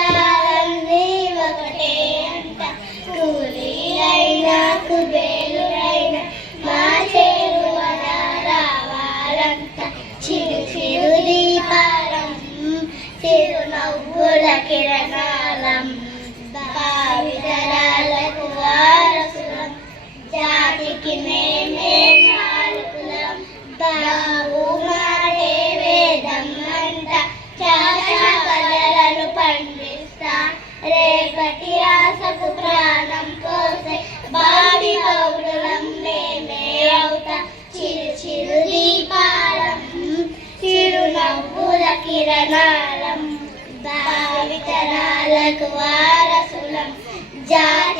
దేశాలన్నీ ఒకటే అంట, కూలీలైనా కుబేలులైనా మా చేరువన రావాలంట. చిరు చిరు దీపాలం, చిరునవ్వుల కిరణాలం, భావితరాలకు వారసులం, జాతికి మేమే నాలుగులం. బావు మాటే వేదం అంట, కళలను పండిస్తా, రేపటి ఆశకు ప్రాణం పోసే బావి పౌరులం మేమే అవుతా. చిరు చిరు దీపాలం, చిరునవ్వుల కిరణాలం, భావితరాలకు వారసులం, జాతి